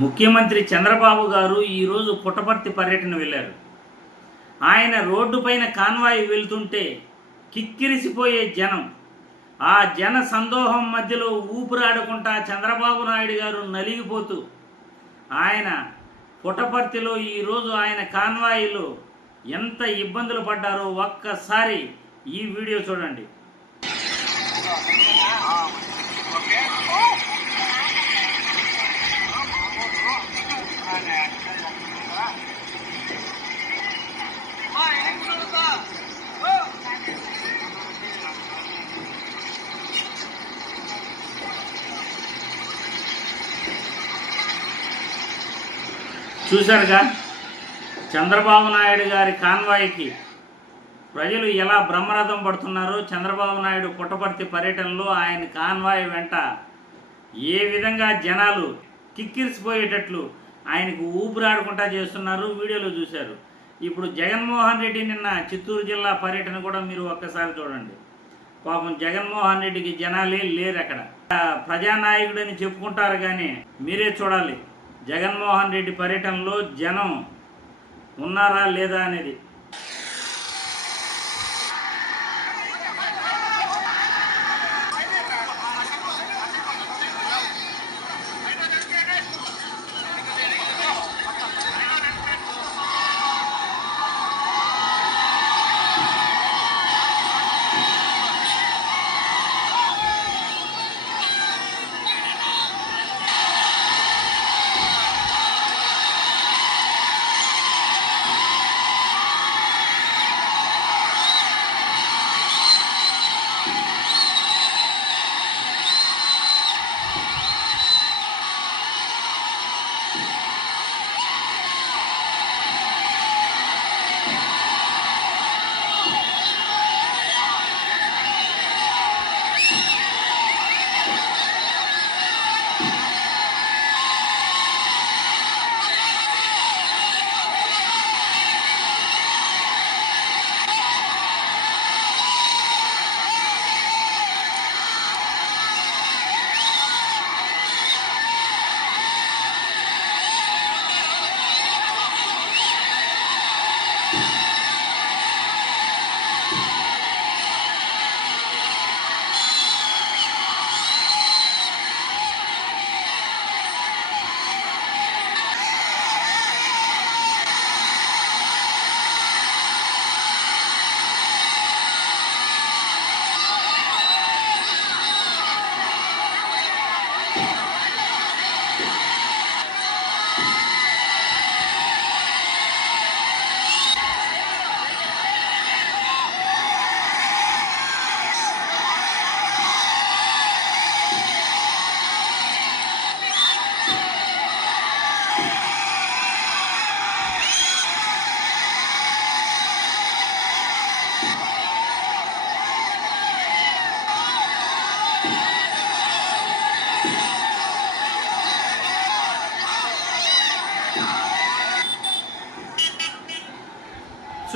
ముఖ్యమంత్రి చంద్రబాబు గారు ఈరోజు పుట్టపర్తి పర్యటన వెళ్ళారు. ఆయన రోడ్డుపైన కాన్వాయ్ వెళ్తుంటే కిక్కిరిసిపోయే జనం ఆ జన సందోహం మధ్యలో ఊపిరాడకుండా చంద్రబాబు నాయుడు గారు నలిగిపోతూ ఆయన పుట్టపర్తిలో ఈరోజు ఆయన కాన్వాయిలో ఎంత ఇబ్బందులు పడ్డారో ఒక్కసారి ఈ వీడియో చూడండి. చూశారుగా? చంద్రబాబు నాయుడు గారి కాన్వాయ్కి ప్రజలు ఎలా బ్రహ్మరథం పడుతున్నారో చంద్రబాబు నాయుడు పుట్టపర్తి పర్యటనలో ఆయన కాన్వాయ్ వెంట ఏ విధంగా జనాలు కిక్కిరిసిపోయేటట్లు ఆయనకు ఊపిరాడుకుంటా చేస్తున్నారు వీడియోలో చూశారు. ఇప్పుడు జగన్మోహన్ రెడ్డి నిన్న చిత్తూరు జిల్లా పర్యటన కూడా మీరు ఒక్కసారి చూడండి. పాపం జగన్మోహన్ రెడ్డికి జనాలే లేరు అక్కడ ప్రజానాయకుడని చెప్పుకుంటారు కానీ మీరే చూడాలి. జగన్మోహన్ రెడ్డి పర్యటనలో జనం ఉన్నారా లేదా అనేది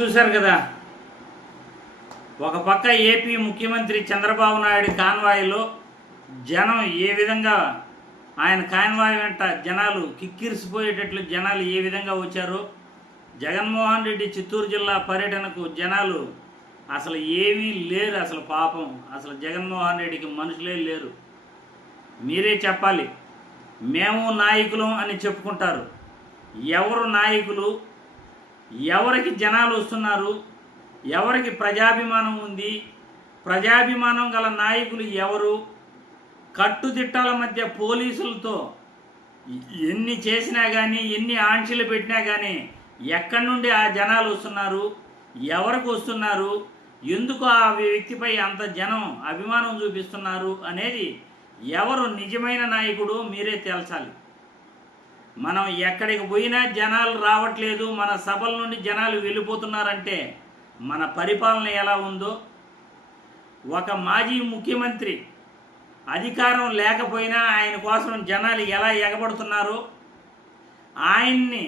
చూశారు కదా? ఒక పక్క ఏపీ ముఖ్యమంత్రి చంద్రబాబు నాయుడు కాన్వాయ్లో జనం ఏ విధంగా ఆయన కాన్వాయ్ వెంట జనాలు కిక్కిరిసిపోయేటట్లు జనాలు ఏ విధంగా వచ్చారో జగన్మోహన్ రెడ్డి చిత్తూరు జిల్లా పర్యటనకు జనాలు అసలు ఏమీ లేరు అసలు పాపం. అసలు జగన్మోహన్ రెడ్డికి మనుషులే లేరు. మీరే చెప్పాలి. మేము నాయకులం అని చెప్పుకుంటారు. ఎవరు నాయకులు ఎవరికి జనాలు వస్తున్నారు ఎవరికి ప్రజాభిమానం ఉంది ప్రజాభిమానం గల నాయకులు ఎవరు కట్టుదిట్టాల మధ్య పోలీసులతో ఎన్ని చేసినా కానీ ఎన్ని ఆంక్షలు పెట్టినా కానీ ఎక్కడి నుండి ఆ జనాలు వస్తున్నారు ఎవరికి వస్తున్నారు ఎందుకు ఆ వ్యక్తిపై అంత జనం అభిమానం చూపిస్తున్నారు అనేది ఎవరు నిజమైన నాయకుడు మీరే తేల్చాలి. మనం ఎక్కడికి పోయినా జనాలు రావట్లేదు మన సభల నుండి జనాలు వెళ్ళిపోతున్నారంటే మన పరిపాలన ఎలా ఉందో ఒక మాజీ ముఖ్యమంత్రి అధికారం లేకపోయినా ఆయన కోసం జనాలు ఎలా ఎగబడుతున్నారు ఆయన్ని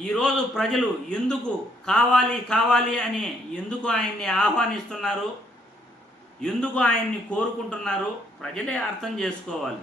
ఈరోజు ప్రజలు ఎందుకు కావాలి కావాలి అని ఎందుకు ఆయన్ని ఆహ్వానిస్తున్నారు ఎందుకు ఆయన్ని కోరుకుంటున్నారు ప్రజలే అర్థం చేసుకోవాలి.